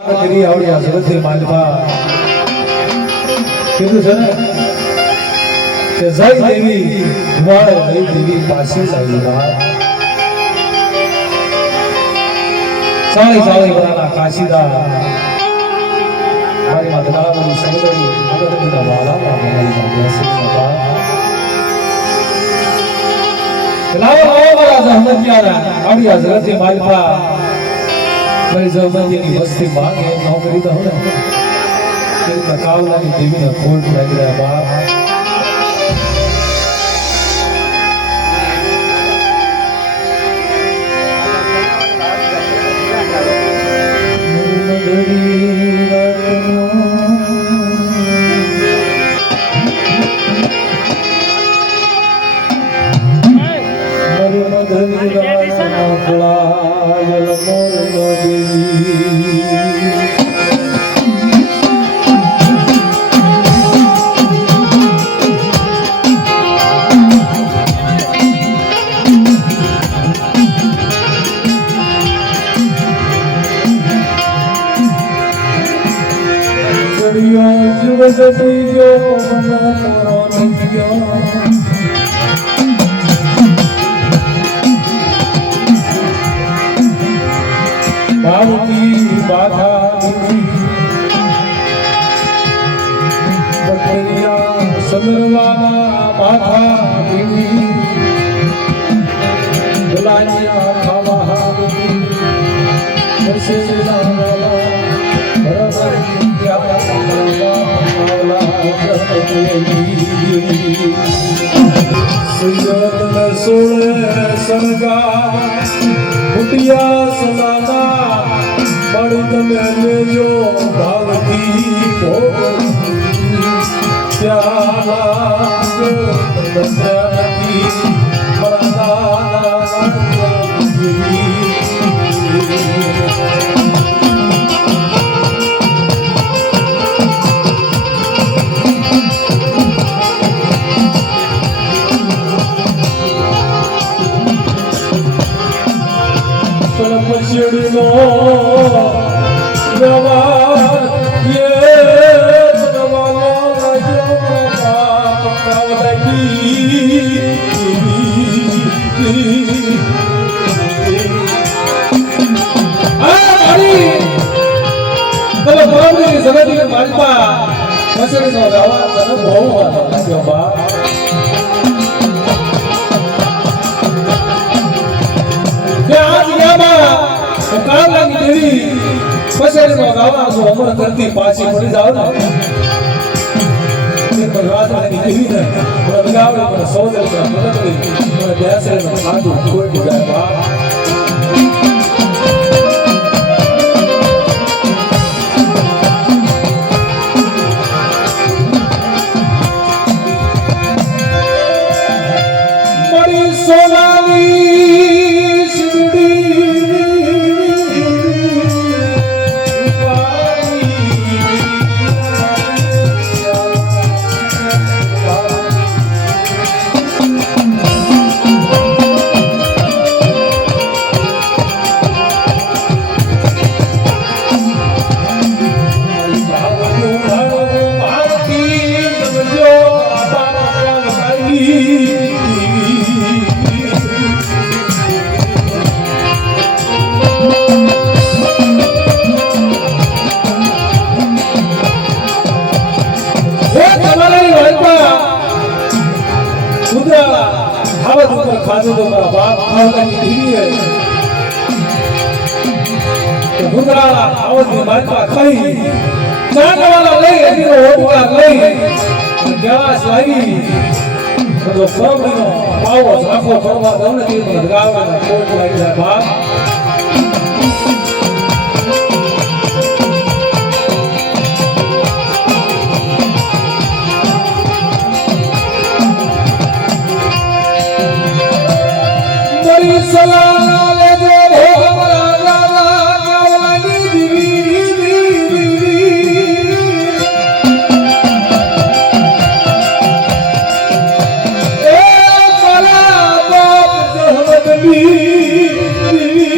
કરી આવડ્યા જગતથી માંડવા કીધું છે ને કે જય દેવી વાળે જય દેવી પાછી આવી સાળી સાળી બરાના કાશીદા મારી માતનાની સંગડી મગરના વાલા મારી માતના લાવો મારા જહમતિયારા આવડ્યા જગતથી માંડવા ભાઈ જમતીની વસ્તી માંગે નોકરી તો હવે કે કાવલાની દેવીને ખોટ લાગી રહ્યા બાપ પાછી પડી જાવ ને રાતની દેવીને લગાવે પણ સોદર પર મદદ કરી બેસે ને ખાધું કોઈ જાય બા મરી સોનાની खाते तो मेरा बाप खाने की दीदी है तो भुतरा आवाज में बात का खाई चांद वाला ले यदि वो होगा ले जरा सही तो सब लोग पाव आंखों फरवा दोनों की मदगाव में कोट लगी है बाप सलाम ले दे भोला लाला कावलानी दीवी ए भला बाप जहमत भी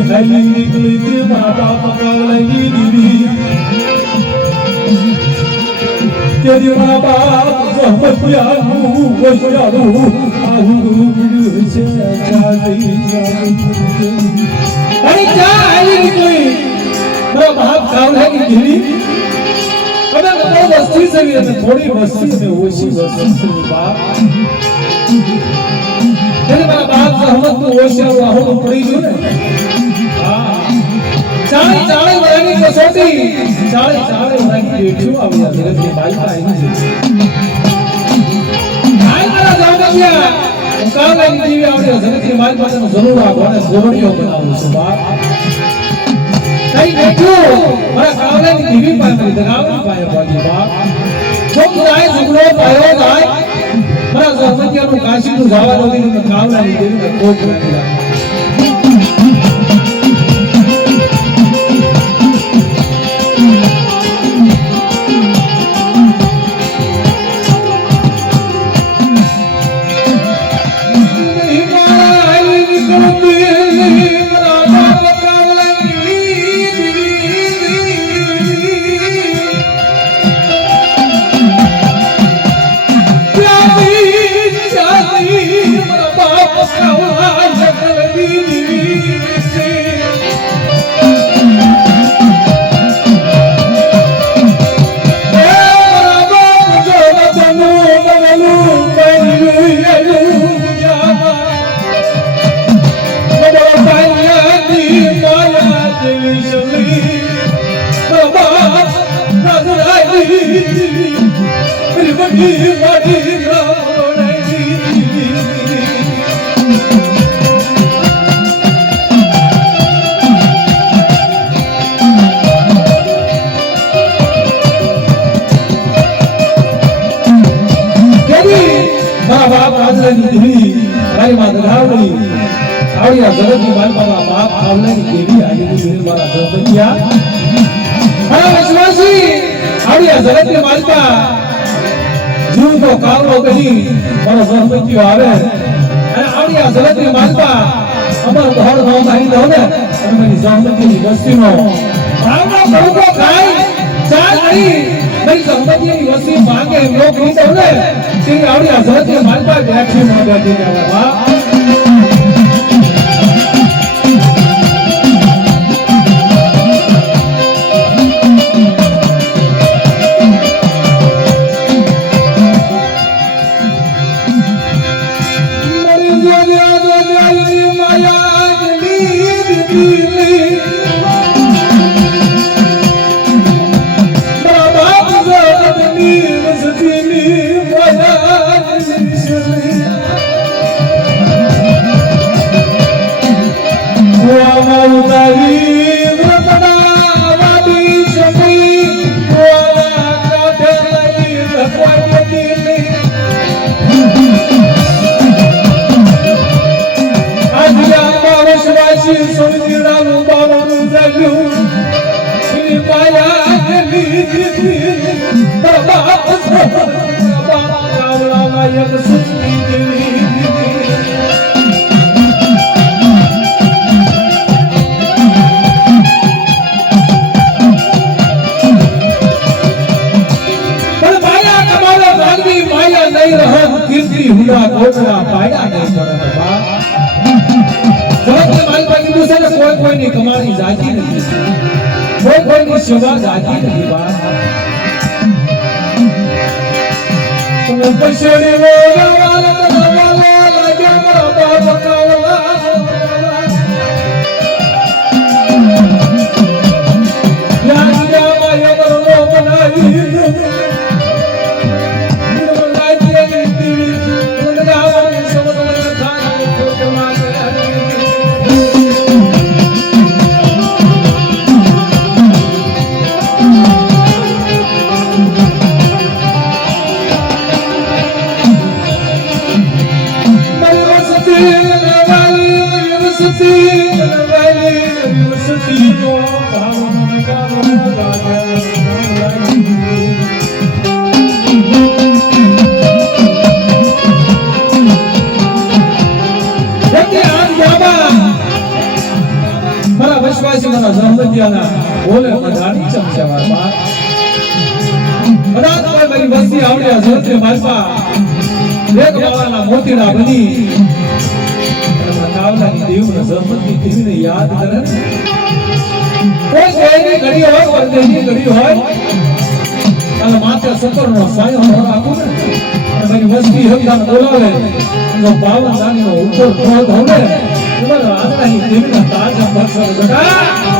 હાલી નીકળી તે મારા બાપ કાવલાની દીદી તેરી મારા બાપ સહમતિયાનું વૈયારું આવું છે ચાલી અરે ક્યાં હાલી નીકળી મારા બાપ કાવલાની દીદી અમે બહુ વસ્તી છે અને થોડી વસ્તી અને ઓછી વસ્તી છે બાપ એટલે મારા બાપ સહમતનું ઓછું આહોનું પડી ગયું ને ચાળી વરાની કસોટી ચાળી વરાની રેઠું આવ્યા જગતની બાઈમાં આવી છે હાલ મારા જામડિયા હું કાવલાની દેવી આવડે જગતની માલ પાસેનો જરૂર આ ગોને ગોરડીઓ બનાવું છું બાપ કઈ બેઠું મારા કાવલાની દેવી પાસે દગાવની પાસે પહોંચી બાપ જોગ જાય ઝઘડો પાયો જાય મારા જગતિયાનું કાશીનું જવા નદીનું કાવલાની દેવીને કોટ રાખી આવડિયા જગતની માલપાના બાપ આવલાની દેવી આવી મારા જગતિયા મારા વિશ્વાસી આવડિયા જગતની માલપા જીવ તો કાવલો કહી મારો જગતિયો આવે અને આવડિયા જગતની માલપા અમારો ઘર નો મારી દો ને અને મારી જગતની વસ્તીનો ભાવનો બહુકો ખાઈ ચા કરી મારી જગતની વસ્તી માંગે લોક ની દો ને તે આવડિયા જગતની માલપા બેઠી ન બેઠી આવે કોઈની કમાણી જાતી નથી કોઈની સેવા જાતી નથી બા તમે પૈસાની વાલા લાગે મારા બાપ કાવલા યાદિયા માયા બરનો બનાવી વિશ્વાસી મારા જહમતિયાના બોલે મજાની ચમચાવા બાપ કદાચ મારી વસ્તી આવડ્યા જોતે માલપા એક બાવાના મોતીડા બની કાવલાની દેવને જહમતી દેવીને યાદ કરે કોઈ દેવની ઘડી હોય પરદેશની ઘડી હોય અને માત્ર સકરનો સાયો ન રાખું ને મારી વસ્તી હકદાર બોલાવે જો બાવન દાનીનો ઉપર ક્રોધ હોય તમારા આંગણાની દેવીના તાજા બરસર બેટા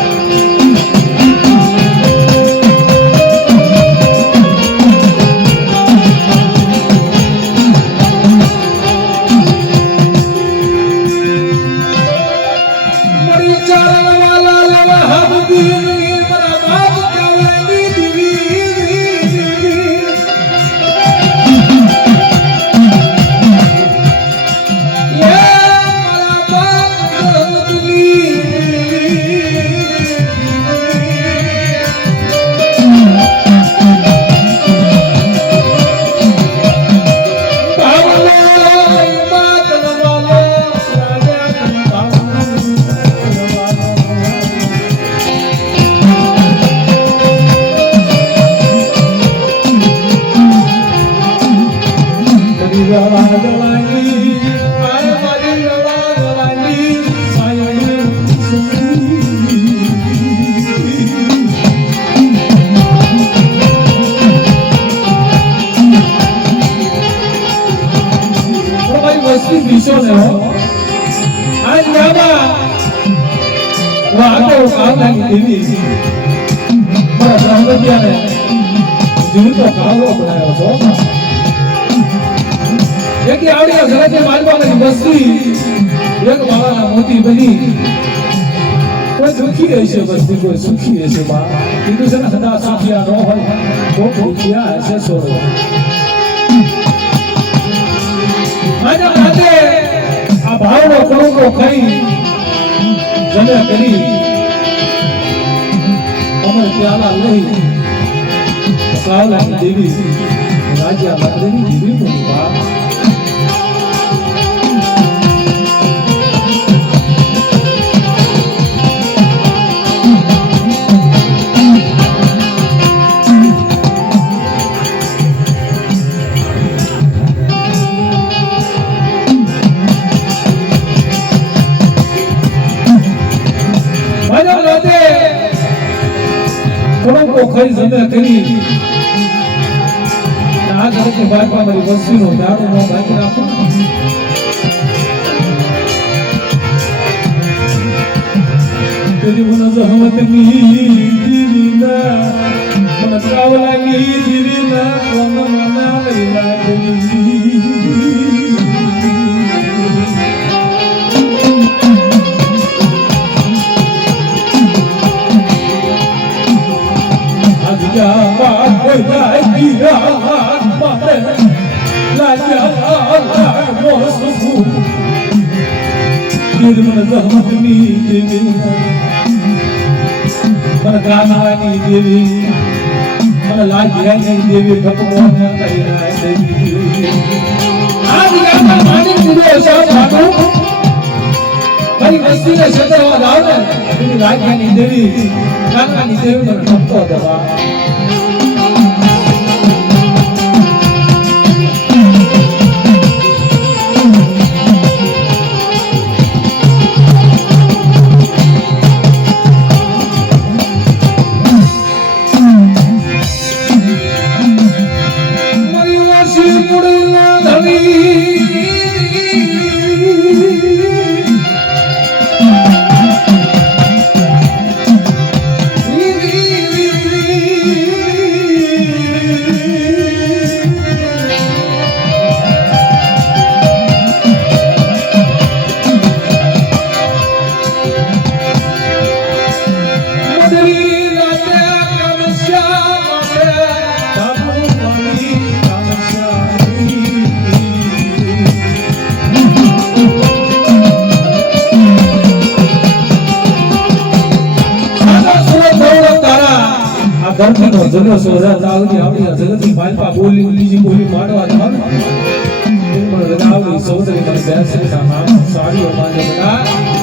મોતી બની કોઈ દુખી હશે બસ્તી કોઈ સુખી હશે બા કીધું છે ને સદા સુખિયા ન હોય તો દુખિયા હશે સોરો આજે રાતે આ ભાવનો કળંકો ખાઈ જમે કરી અમર પ્યાલા લઈ કાવલાની દેવી રાજા મંદિરની દેવી બોલી બા ખરી જમે કરી આ ઘરથી બાજુમાં મારી વસ્તીનો દાડો નો બાકી રાખો તેરી મને જહમતની દીવીના મને કાવલાની દીવીના મના લઈલા દેવી મને ગાનાની દેવી મને લાગ્યાની દેવી ભગવાન દેવી આ દિયામાં માની દીધો સાથ માનું મારી વસ્તીને છેતરવા દાવ ને એની લાગ્યાની દેવી ગાનાની દેવી મને ભક્તો દવા ધરતીનો જનો સોરા તાવની આપણી જગતની માલપા બોલી બીજી બોલી માંડવા જાવ ને મને આવડી સૌંદર્ય મને બેસે નામ સારી માને બતા